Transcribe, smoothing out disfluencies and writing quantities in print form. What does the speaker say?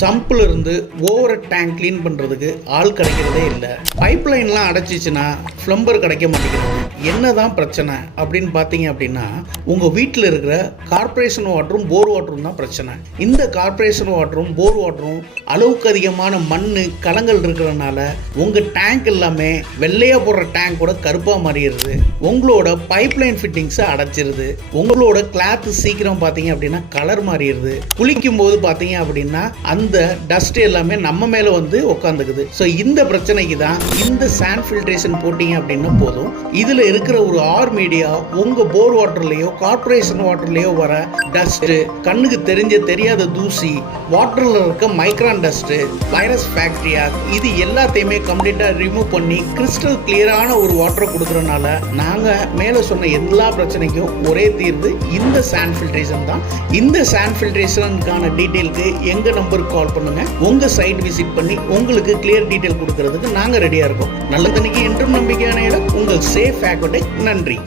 சம்பில் இருந்து ஓவர tank clean பண்ணுறதுக்கு ஆள் கிடைக்கிறதே இல்லை. பைப்லைன்லாம் அடைச்சிச்சுன்னா ஃப்ளம்பர் கிடைக்க மாட்டேங்கிறாங்க. என்னதான் பிரச்சனை அப்படின்னு பார்த்தீங்க அப்படின்னா, உங்கள் வீட்டில் இருக்கிற கார்ப்பரேஷன் வாட்டரும் போர் வாட்டரும் தான் பிரச்சனை. இந்த கார்ப்பரேஷன் வாட்டரும் போர் வாட்டரும் அளவுக்கு அதிகமான மண் கலங்கள் இருக்கிறதுனால உங்கள் டேங்க் எல்லாமே வெள்ளையாக போடுற டேங்க் கூட கருப்பாக மாறிடுது. உங்களோட பைப்லைன் ஃபிட்டிங்ஸை அடைச்சிருது. உங்களோட கிளாத் சீக்கிரம் பார்த்தீங்க அப்படின்னா கலர் மாறிடுது. குளிக்கும் போது பார்த்தீங்க அப்படின்னா அந்த டஸ்ட் எல்லாமே நம்ம மேலே வந்து உட்காந்துக்குது. ஸோ இந்த பிரச்சனைக்கு தான் இந்த சாண்ட் ஃபில்ட்ரேஷன் போட்டிங்க அப்படின்னா போதும். இதில் இருக்கிற ஒரு ஆர் மீடியா உங்கள் போர் வாட்டர்லேயோ கார்ப்பரேஷன் வாட்டர்லேயோ வர டஸ்ட்டு, கண்ணுக்கு தெரியாத தூசி, வாட்டரில் இருக்க மைக்ரான் டஸ்ட்டு, வைரஸ் பாக்டீரியா, இது எல்லாத்தையுமே கம்ப்ளீட்டாக ரிமூவ் பண்ணி கிறிஸ்டல் கிளியரான ஒரு வாட்டரை கொடுக்குறதுனால நாங்கள் மேலே சொன்ன எல்லா பிரச்சனைக்கும் ஒரே தீர்வு இந்த சாண்ட் ஃபில்ட்ரேஷன் தான். இந்த சாண்ட் ஃபில்ட்ரேஷனுக்கான டீட்டெயிலுக்கு எங்கள் நம்பருக்கு கால் பண்ணுங்கள். உங்கள் சைட் விசிட் பண்ணி உங்களுக்கு கிளியர் டீட்டெயில் கொடுக்கறதுக்கு நாங்கள் ரெடியாக இருக்கோம். நல்ல தண்ணிக்கு என்றும் நம்பிக்கையான இடம் உங்கள் சேஃப் ஆக்வடெக். நன்றி.